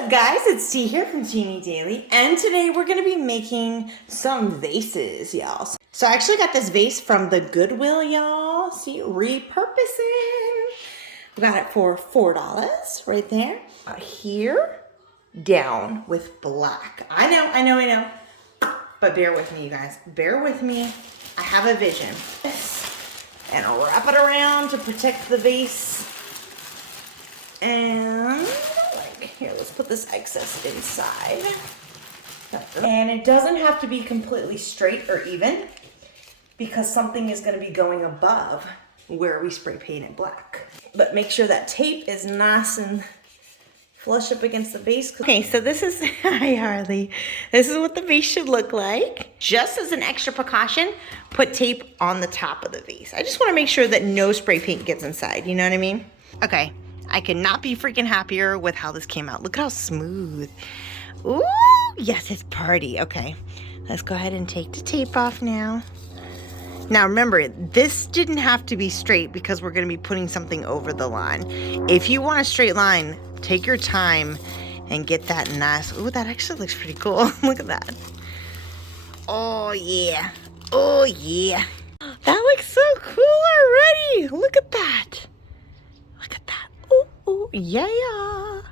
What's up, guys? It's T here from Ti&Ni Daily, and today we're going to be making some vases, y'all. So I actually got this vase from the Goodwill, y'all. See, repurposing. We got it for $4 right there. Here, down with black. I know. But bear with me, you guys. Bear with me. I have a vision. And wrap it around to protect the vase. And here, let's put this excess inside. And it doesn't have to be completely straight or even because something is going to be going above where we spray paint it black. But make sure that tape is nice and flush up against the vase. Okay, so this is, hi Harley. This is what the vase should look like. Just as an extra precaution, put tape on the top of the vase. I just want to make sure that no spray paint gets inside, you know what I mean? Okay. I could not be freaking happier with how this came out. Look at how smooth. Ooh, yes, it's party. Okay, let's go ahead and take the tape off now. Now remember, this didn't have to be straight because we're gonna be putting something over the line. If you want a straight line, take your time and get that nice. Ooh, that actually looks pretty cool. Look at that. Oh yeah, oh yeah. That looks so cool already. Look at that. Look at that. Ooh, yeah.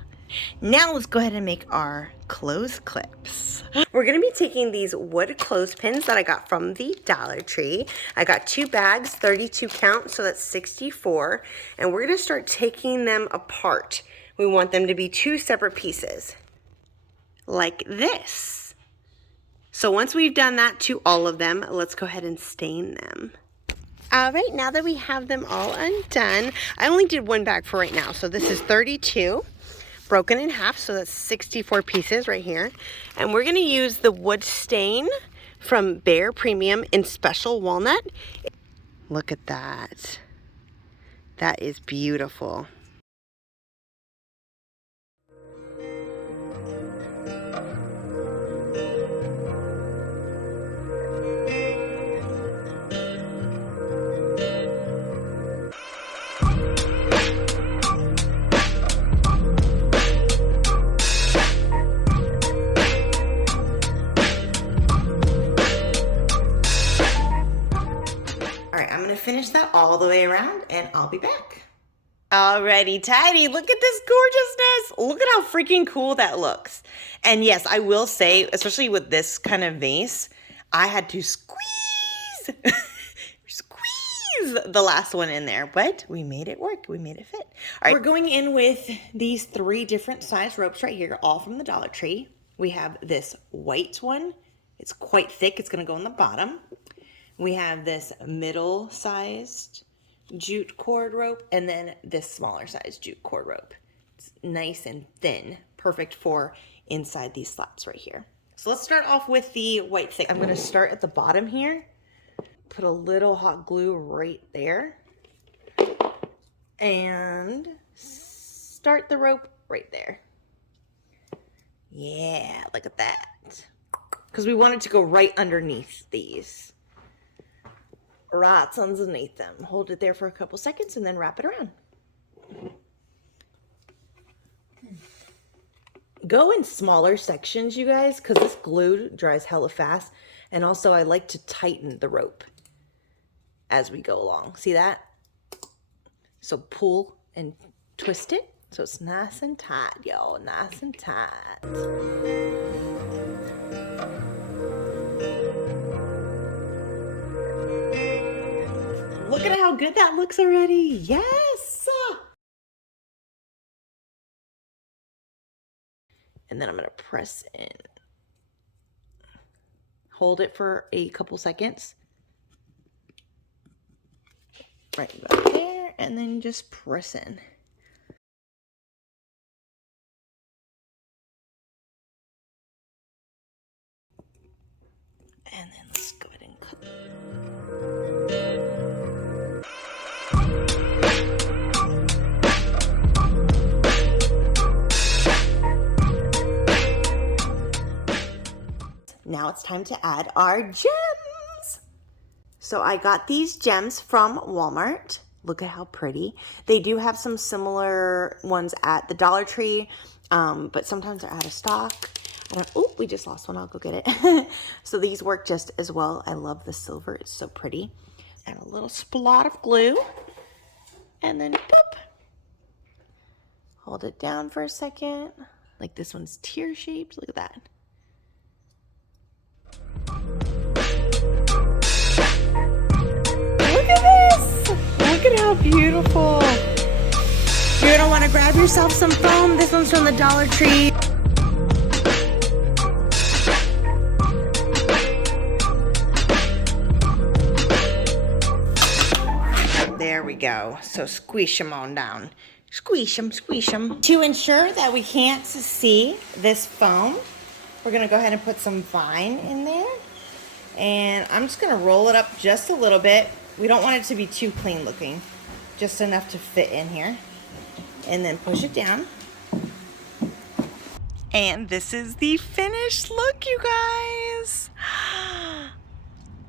Now let's go ahead and make our clothes clips. We're gonna be taking these wood clothespins that I got from the Dollar Tree. I got 2 bags, 32 count, so that's 64. And we're gonna start taking them apart. We want them to be 2 separate pieces, like this. So once we've done that to all of them, let's go ahead and stain them. All right, now that we have them all undone, I only did 1 bag for right now. So this is 32, broken in half, so that's 64 pieces right here. And we're gonna use the wood stain from Behr Premium in Special Walnut. Look at that. That is beautiful. Finish that all the way around and I'll be back. Alrighty, tidy. Look at this gorgeousness. Look at how freaking cool that looks. And yes, I will say, especially with this kind of vase, I had to squeeze the last one in there, but we made it work. We made it fit. All right, we're going in with these 3 different size ropes right here, all from the Dollar Tree. We have this white one. It's quite thick. It's going to go on the bottom. We have this middle-sized jute cord rope and then this smaller-sized jute cord rope. It's nice and thin, perfect for inside these slots right here. So let's start off with the white thick. I'm going to start at the bottom here, put a little hot glue right there, and start the rope right there. Yeah, look at that. Because we want it to go right underneath these. Right underneath them. Hold it there for a couple seconds and then wrap it around. Go in smaller sections, you guys, because this glue dries hella fast. And also I like to tighten the rope as we go along. See that? So pull and twist it so it's nice and tight, y'all. Nice and tight. Look at how good that looks already. Yes. And then I'm going to press in. Hold it for a couple seconds. Right about there. And then just press in. And then let's go ahead and cut. Now it's time to add our gems. So I got these gems from Walmart. Look at how pretty. They do have some similar ones at the Dollar Tree. but sometimes they're out of stock. Oh, we just lost one. I'll go get it. So these work just as well. I love the silver. It's so pretty. Add a little splot of glue. And then boop. Hold it down for a second. Like this one's tear shaped. Look at that. Look at this. Look at how beautiful. You're gonna want to grab yourself some foam. This one's from the Dollar Tree. There we go. So squish them on down. Squish them, squish them. To ensure that we can't see this foam, we're gonna go ahead and put some vine in there. And I'm just gonna roll it up just a little bit. We don't want it to be too clean looking. Just enough to fit in here. And then push it down. And this is the finished look, you guys.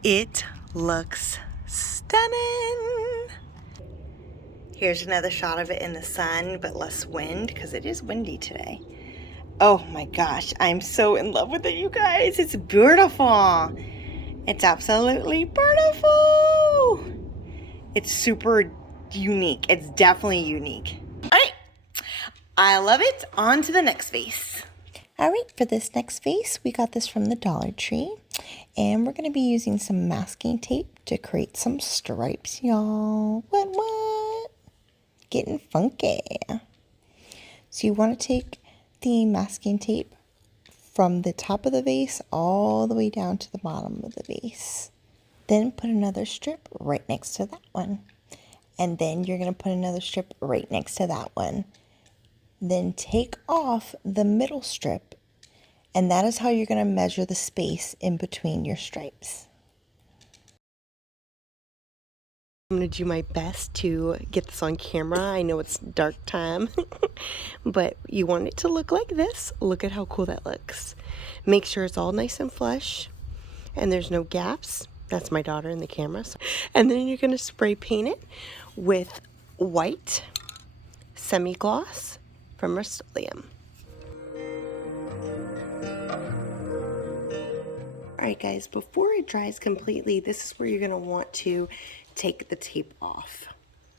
It looks stunning. Here's another shot of it in the sun, but less wind because it is windy today. Oh my gosh, I'm so in love with it, you guys. It's beautiful. It's absolutely beautiful. It's super unique. It's definitely unique. All right, I love it. On to the next vase. All right, for this next vase, we got this from the Dollar Tree. And we're going to be using some masking tape to create some stripes, y'all. What? Getting funky. So you want to take the masking tape from the top of the vase all the way down to the bottom of the vase. Then put another strip right next to that one. And then you're going to put another strip right next to that one. Then take off the middle strip. And that is how you're going to measure the space in between your stripes. I'm going to do my best to get this on camera. I know it's dark time, but you want it to look like this. Look at how cool that looks. Make sure it's all nice and flush and there's no gaps. That's my daughter in the camera. And then you're going to spray paint it with white semi-gloss from Rust-Oleum. Alright guys, before it dries completely, this is where you're going to want to take the tape off.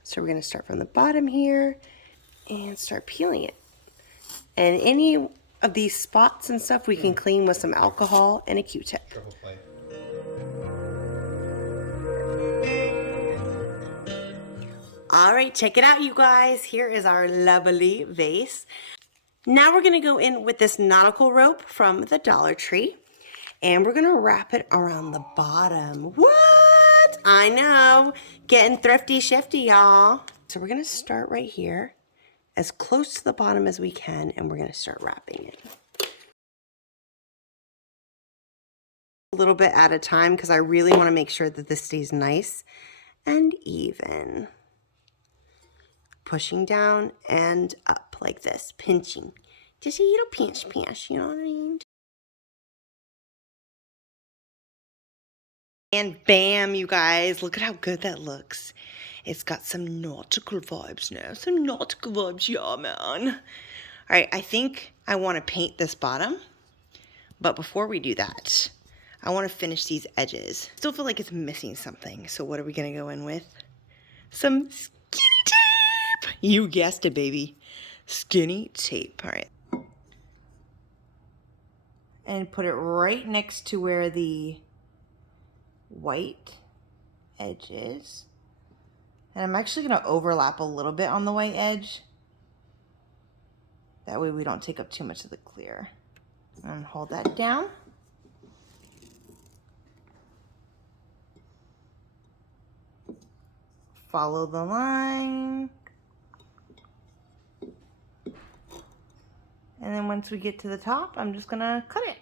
So we're going to start from the bottom here and start peeling it. And any of these spots and stuff we can clean with some alcohol and a Q-tip. Alright, check it out you guys. Here is our lovely vase. Now we're going to go in with this nautical rope from the Dollar Tree. And we're going to wrap it around the bottom. What? I know. Getting thrifty shifty, y'all. So we're going to start right here, as close to the bottom as we can, and we're going to start wrapping it. A little bit at a time because I really want to make sure that this stays nice and even. Pushing down and up like this, pinching. Just a little pinch, you know what I mean? And bam, you guys, look at how good that looks. It's got some nautical vibes now. Some nautical vibes, yeah, man. All right, I think I want to paint this bottom. But before we do that, I want to finish these edges. Still feel like it's missing something. So what are we going to go in with? Some skinny tape. You guessed it, baby. Skinny tape. All right. And put it right next to where the white edge is. And I'm actually going to overlap a little bit on the white edge. That way we don't take up too much of the clear. And hold that down. Follow the line. And then once we get to the top, I'm just going to cut it.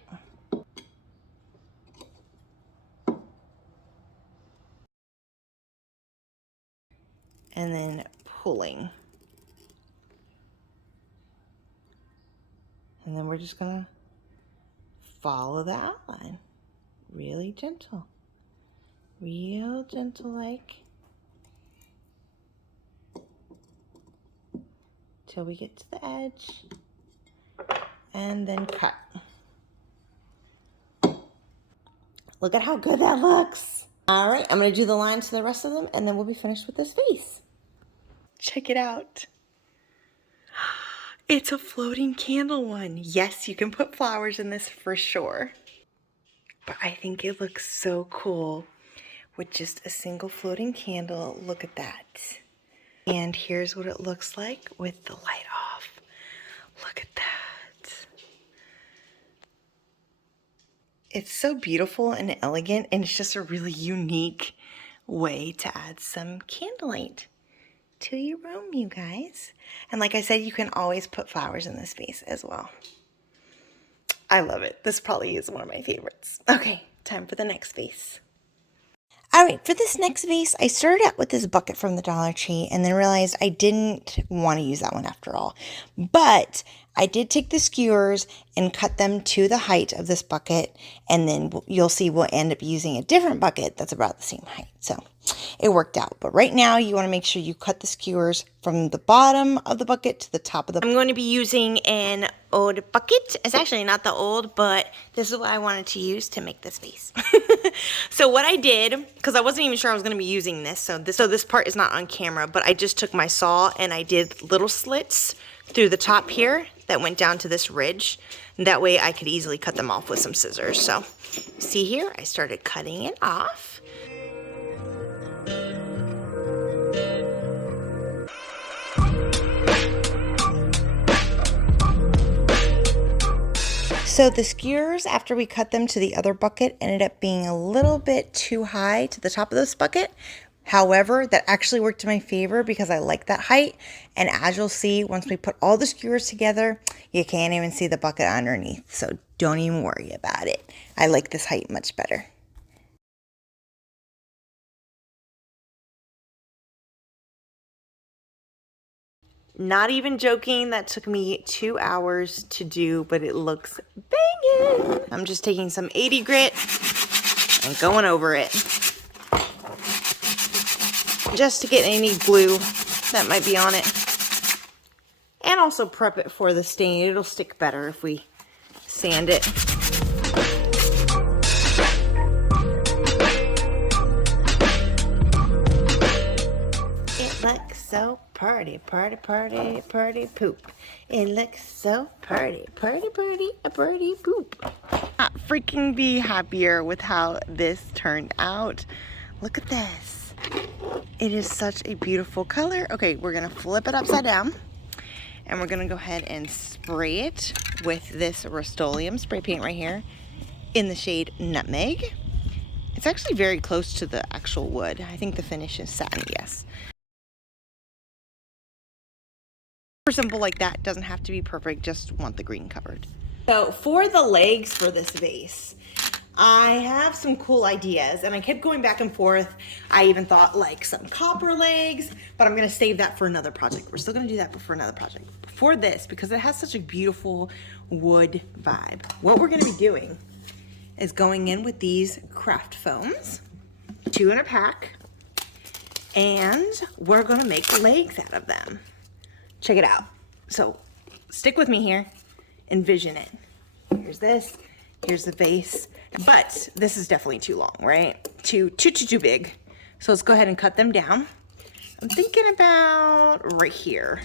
And then pulling. And then we're just gonna follow the outline. Really gentle. Real gentle like. Till we get to the edge. and then cut. Look at how good that looks. All right, I'm gonna do the lines to the rest of them and then we'll be finished with this vase. Check it out. It's a floating candle one. Yes, you can put flowers in this for sure. But I think it looks so cool with just a single floating candle. Look at that. And here's what it looks like with the light off. Look at that. It's so beautiful and elegant, and it's just a really unique way to add some candlelight to your room, you guys. And like I said, you can always put flowers in this vase as well. I love it. This probably is one of my favorites. Okay, time for the next vase. All right, for this next vase, I started out with this bucket from the Dollar Tree and then realized I didn't want to use that one after all. But I did take the skewers and cut them to the height of this bucket, and then you'll see we'll end up using a different bucket that's about the same height. So it worked out. But right now, you want to make sure you cut the skewers from the bottom of the bucket to the top of the bucket. I'm going to be using an old bucket. It's actually not the old, but this is what I wanted to use to make this vase. So what I did, because I wasn't even sure I was going to be using this, so this part is not on camera, but I just took my saw and I did little slits through the top here that went down to this ridge. And that way I could easily cut them off with some scissors. So see here, I started cutting it off. So the skewers, after we cut them to the other bucket, ended up being a little bit too high to the top of this bucket. However, that actually worked in my favor because I like that height. And as you'll see, once we put all the skewers together, you can't even see the bucket underneath. So don't even worry about it. I like this height much better. Not even joking, that took me 2 hours to do, but it looks banging. I'm just taking some 80 grit and going over it, just to get any glue that might be on it. And also prep it for the stain. It'll stick better if we sand it. It looks so party, party, party, party, poop. It looks so party, party, party, a party, poop. Not freaking be happier with how this turned out. Look at this. It is such a beautiful color. Okay, we're gonna flip it upside down and we're gonna go ahead and spray it with this Rust-Oleum spray paint right here in the shade Nutmeg. It's actually very close to the actual wood. I think the finish is satin, yes. Simple like that, doesn't have to be perfect, just want the green covered. So for the legs for this vase, I have some cool ideas and I kept going back and forth. I even thought like some copper legs, but I'm gonna save that for another project. We're still gonna do that for another project. For this, because it has such a beautiful wood vibe, what we're gonna be doing is going in with these craft foams, 2 in a pack, and we're gonna make legs out of them. Check it out. So stick with me here, envision it. Here's this, here's the vase, but this is definitely too long, right? Too big. So let's go ahead and cut them down. I'm thinking about right here.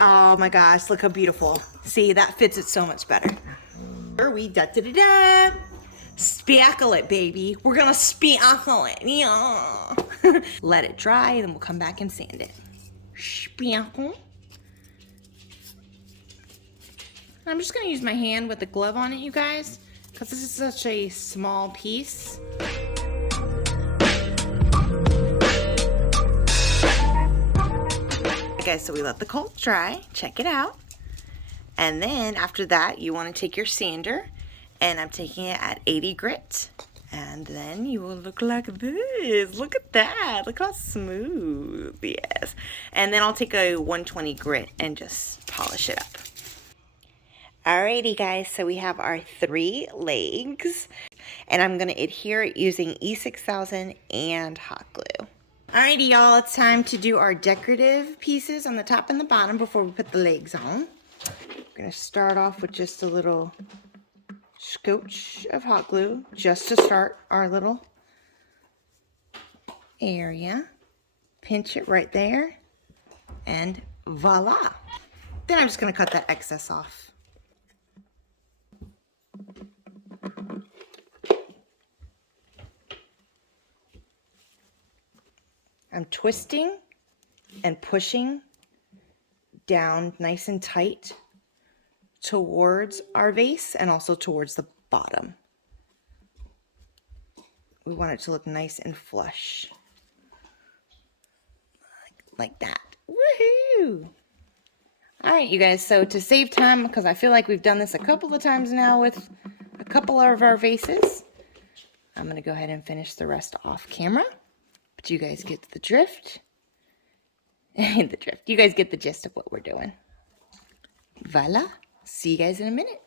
Oh my gosh, look how beautiful. See, that fits it so much better. Here we da-da-da-da. Spackle it, baby. We're gonna spackle it. Yeah. Let it dry, and then we'll come back and sand it. Spackle. I'm just gonna use my hand with the glove on it, you guys, because this is such a small piece. Okay, so we let the cold dry. Check it out. And then after that, you want to take your sander, and I'm taking it at 80 grit. And then you will look like this. Look at that. Look how smooth. Yes. And then I'll take a 120 grit and just polish it up. Alrighty guys, so we have our 3 legs. And I'm going to adhere it using E6000 and hot glue. Alrighty, y'all, it's time to do our decorative pieces on the top and the bottom before we put the legs on. We're gonna start off with just a little scotch of hot glue just to start our little area. Pinch it right there, and voila. Then I'm just gonna cut that excess off. I'm twisting and pushing down nice and tight towards our vase and also towards the bottom. We want it to look nice and flush. Like that. Woohoo! All right, you guys, so to save time, because I feel like we've done this a couple of times now with a couple of our vases, I'm going to go ahead and finish the rest off camera. But you guys get the drift. The drift. You guys get the gist of what we're doing. Voila. See you guys in a minute.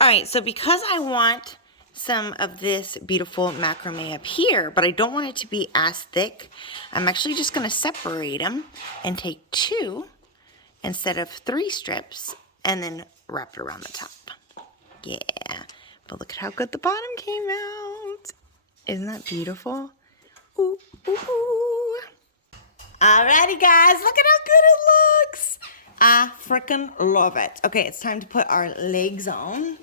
All right, so because I want some of this beautiful macrame up here, but I don't want it to be as thick, I'm actually just going to separate them and take 2 instead of 3 strips and then wrap it around the top. Yeah, but look at how good the bottom came out. Isn't that beautiful? Ooh, ooh, ooh. Alrighty, guys, look at how good it looks. I freaking love it. Okay, it's time to put our legs on.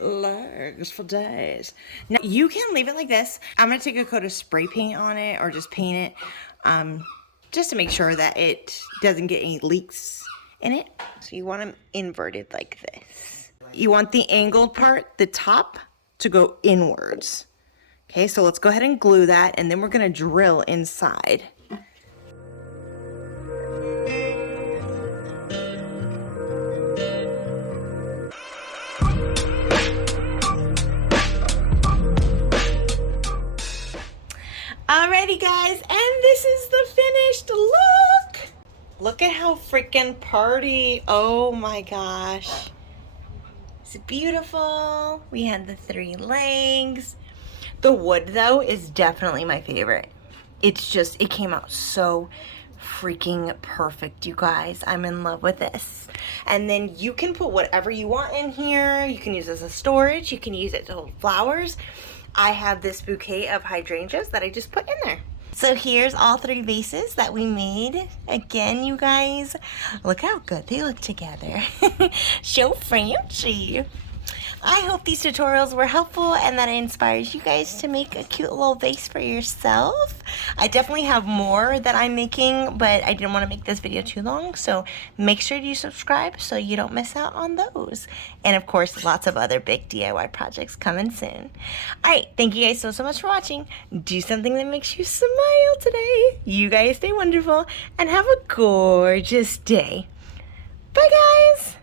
Legs for days. Now, you can leave it like this. I'm going to take a coat of spray paint on it or just paint it just to make sure that it doesn't get any leaks in it. So you want them inverted like this. You want the angled part, the top, to go inwards. Okay, so let's go ahead and glue that, and then we're going to drill inside. Alrighty, guys, and this is the finished look. Look at how freaking party. Oh my gosh. It's beautiful. We had the 3 legs. The wood, though, is definitely my favorite. It's just, it came out so freaking perfect, you guys. I'm in love with this. And then you can put whatever you want in here. You can use it as a storage. You can use it to hold flowers. I have this bouquet of hydrangeas that I just put in there. So here's all 3 vases that we made. Again, you guys, look how good they look together. So fancy. I hope these tutorials were helpful and that it inspires you guys to make a cute little vase for yourself. I definitely have more that I'm making, but I didn't want to make this video too long, so make sure you subscribe so you don't miss out on those. And of course, lots of other big DIY projects coming soon. Alright, thank you guys so much for watching. Do something that makes you smile today. You guys stay wonderful and have a gorgeous day. Bye, guys!